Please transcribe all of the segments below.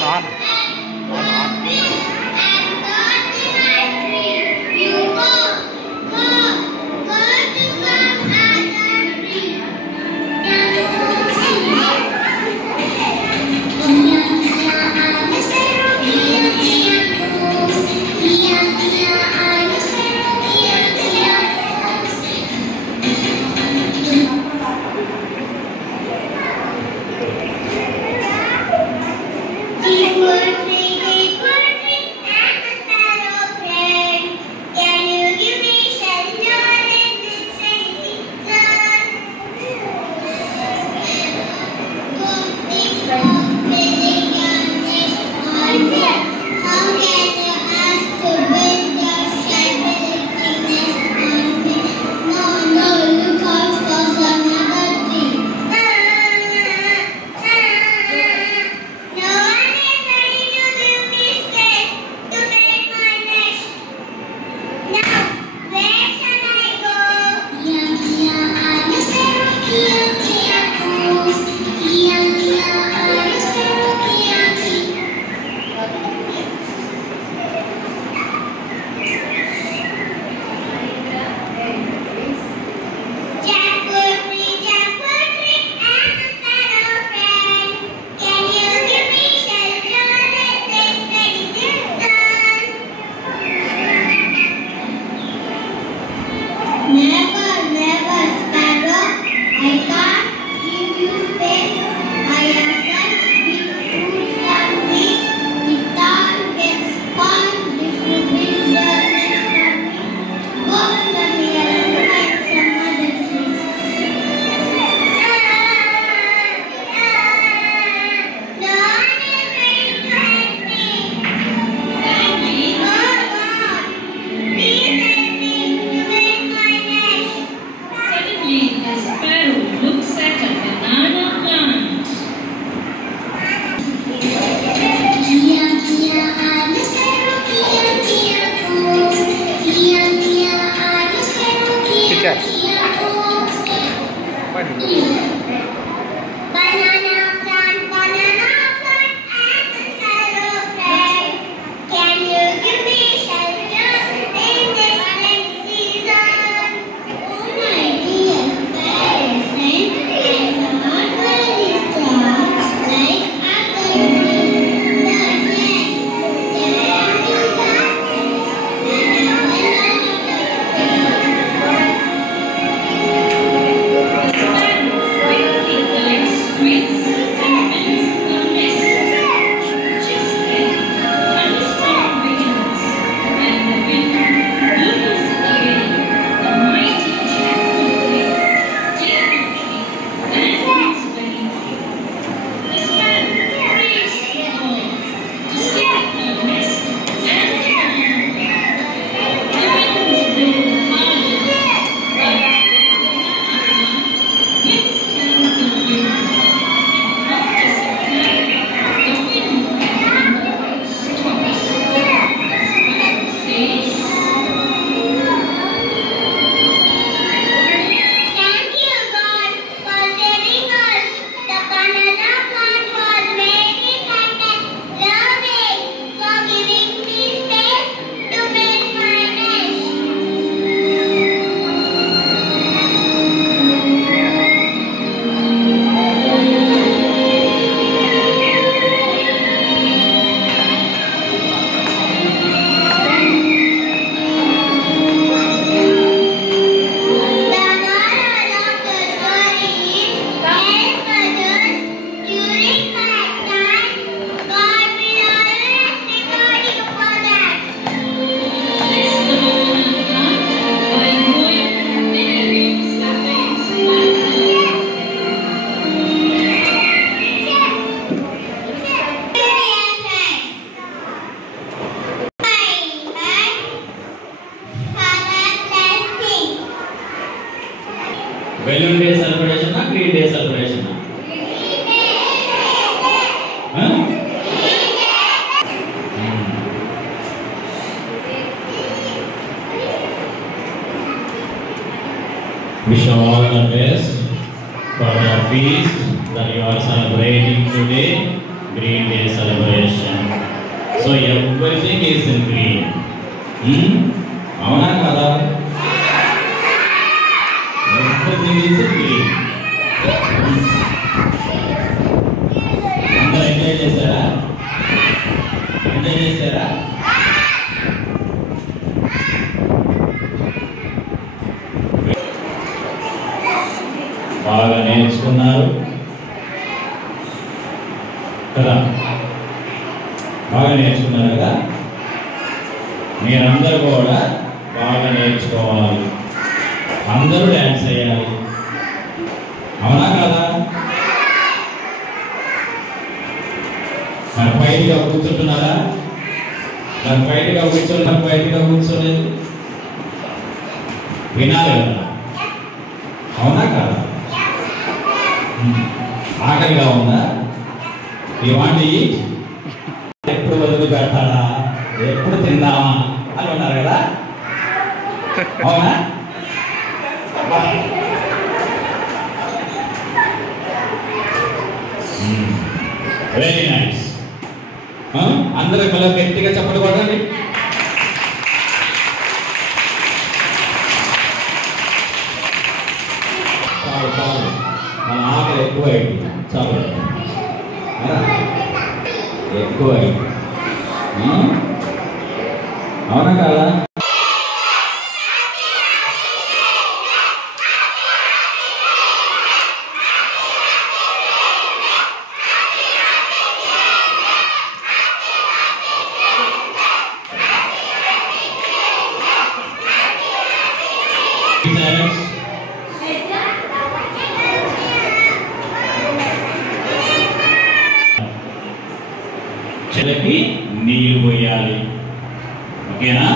on. Balloon day celebration or Green day celebration? Wish you all the best for the feast that you are celebrating today. Green Day celebration. So everything is in green. అవునా కదా? Everything is in green. అందరూ ఎంజాయ్ చేశారా? ఎంజాయ్ చేశారా? బాగా నేర్చుకున్నారు కదా? బాగా నేర్చుకున్నారు కదా? మీరందరూ కూడా బాగా నేర్చుకోవాలి, అందరూ డ్యాన్స్ చేయాలి, అవునా కదా? మరి బయటగా కూర్చుంటున్నారా? మరి బయటగా కూర్చోలేదు, వినాలి కదా? అవునా కదా? ఆకలిగా ఉందా? You want to eat? ఎప్పుడు వదిలి పెడతాడా, ఎప్పుడు తిందామా అని ఉన్నారు కదా? అవునా? Very nice. అందరూ మళ్ళీ గట్టిగా చప్పట్లు కొట్టండి. చాలు చాలు, మన ఆకలి ఎక్కువ అయింది, చాలు ఎక్కువ అయింది, అవునా కదా? చెలకి నీళ్ళు పోయాలి, ఓకేనా?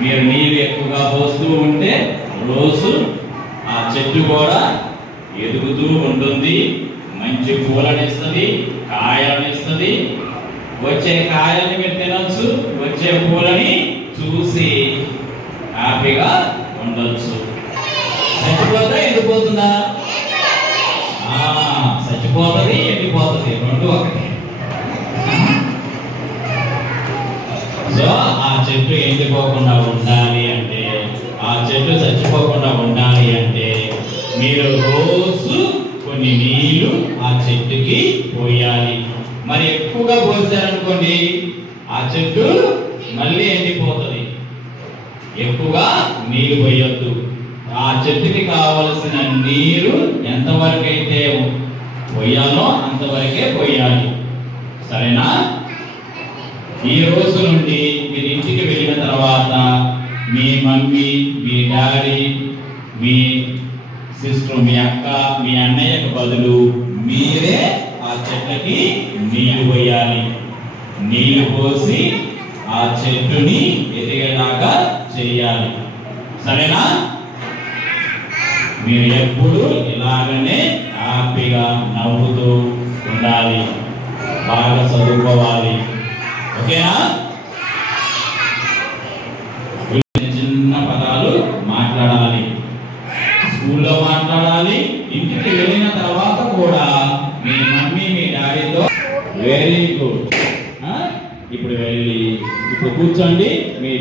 మీరు నీళ్ళు ఎక్కువగా పోస్తూ ఉంటే రోజు ఆ చెట్టు కూడా ఎదుగుతూ ఉంటుంది, మంచి పూలను ఇస్తుంది, కాయలను ఇస్తుంది. వచ్చే కాయల్ని మీరు తినొచ్చు, వచ్చే పూలని చూసి హ్యాపీగా ఉండొచ్చు. చచ్చిపోతే ఎండిపోతుందా? చచ్చిపోతుంది, ఎండిపోతుంది, రెండు ఒకటి. సో ఆ చెట్టు ఎండిపోకుండా ఉండాలి అంటే, ఆ చెట్టు చచ్చిపోకుండా ఉండాలి అంటే మీరు రోజు కొన్ని నీళ్లు ఆ చెట్టుకి పోయాలి. మరి ఎక్కువగా పోసారనుకోండి ఆ చెట్టు మళ్ళీ ఎండిపోతుంది. ఎక్కువగా నీళ్లు పోయొద్దు. ఆ చెట్టుకి కావలసిన నీరు ఎంతవరకు అయితే పోయాలో అంతవరకే పోయాలి, సరేనా? ఈ రోజు నుండి మీరు ఇంటికి వెళ్ళిన తర్వాత మీ మమ్మీ, మీ డాడీ, మీ సిస్టర్, మీ అక్క, మీ అన్నయ్యకు బదులు మీరే ఆ చెట్లకి నీళ్లు పోయాలి. నీళ్లు పోసి ఆ చెట్టుని ఎదిగేలాగా చేయాలి, సరేనా? మీరు ఎప్పుడు ఇలాగనే హ్యాపీగా నవ్వుతూ ఉండాలి, బాగా చదువుకోవాలి, ఓకేనా? చిన్న పదాలు మాట్లాడాలి, స్కూల్లో మాట్లాడాలి. ఇంటికి వెళ్ళిన తర్వాత కూడా మీ మమ్మీ, మీ డాడీతో వెరీ గుడ్. ఇప్పుడు వెళ్ళి ఇప్పుడు కూర్చోండి. మీ